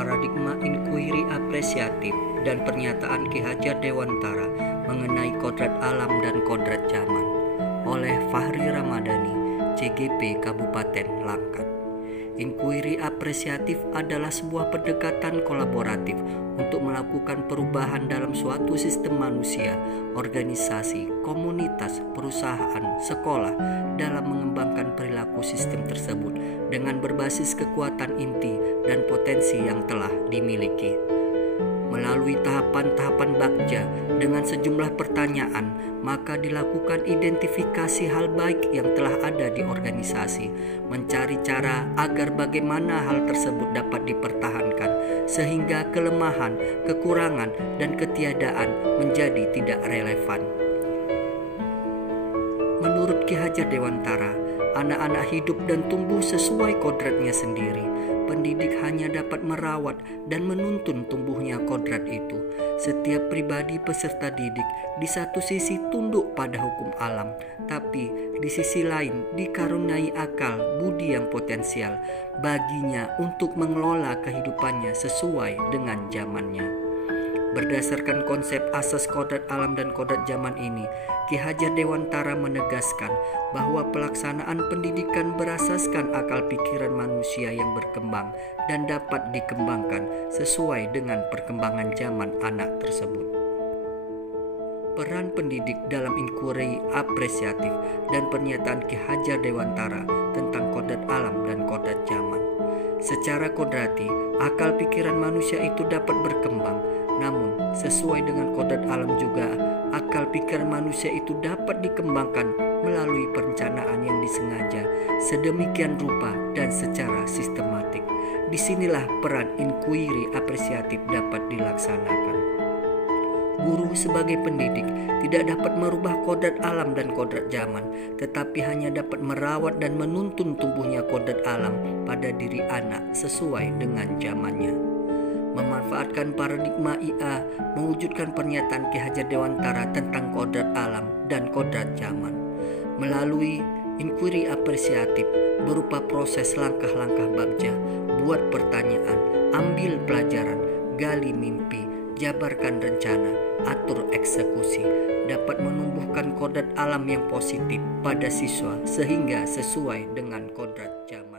paradigma inkuiri apresiatif dan pernyataan Ki Hajar Dewantara mengenai kodrat alam dan kodrat zaman oleh Fahri Ramadhani, CGP Kabupaten Langkat. Inkuiri apresiatif adalah sebuah pendekatan kolaboratif untuk melakukan perubahan dalam suatu sistem manusia, organisasi, komunitas, perusahaan, sekolah dalam mengembangkan perilaku sistem tersebut dengan berbasis kekuatan inti dan potensi yang telah dimiliki. Melalui tahapan-tahapan bagja dengan sejumlah pertanyaan, maka dilakukan identifikasi hal baik yang telah ada di organisasi, mencari cara agar bagaimana hal tersebut dapat dipertahankan sehingga kelemahan, kekurangan, dan ketiadaan menjadi tidak relevan. Menurut Ki Hajar Dewantara, anak-anak hidup dan tumbuh sesuai kodratnya sendiri. Pendidik hanya dapat merawat dan menuntun tumbuhnya kodrat itu. Setiap pribadi peserta didik di satu sisi tunduk pada hukum alam, tapi di sisi lain dikaruniai akal budi yang potensial baginya untuk mengelola kehidupannya sesuai dengan zamannya. Berdasarkan konsep asas kodrat alam dan kodrat zaman ini, Ki Hajar Dewantara menegaskan bahwa pelaksanaan pendidikan berasaskan akal pikiran manusia yang berkembang dan dapat dikembangkan sesuai dengan perkembangan zaman anak tersebut. Peran pendidik dalam inkuiri apresiatif dan pernyataan Ki Hajar Dewantara tentang kodrat alam dan kodrat zaman. Secara kodrati, akal pikiran manusia itu dapat berkembang. Namun, sesuai dengan kodrat alam juga, akal pikiran manusia itu dapat dikembangkan melalui perencanaan yang disengaja, sedemikian rupa dan secara sistematik. Disinilah peran inkuiri apresiatif dapat dilaksanakan. Guru sebagai pendidik tidak dapat merubah kodrat alam dan kodrat zaman, tetapi hanya dapat merawat dan menuntun tumbuhnya kodrat alam pada diri anak sesuai dengan zamannya. Memanfaatkan paradigma IA mewujudkan pernyataan Ki Hajar Dewantara tentang kodrat alam dan kodrat zaman. Melalui inkuiri apresiatif berupa proses langkah-langkah bagja, buat pertanyaan, ambil pelajaran, gali mimpi, jabarkan rencana, atur eksekusi, dapat menumbuhkan kodrat alam yang positif pada siswa sehingga sesuai dengan kodrat zaman.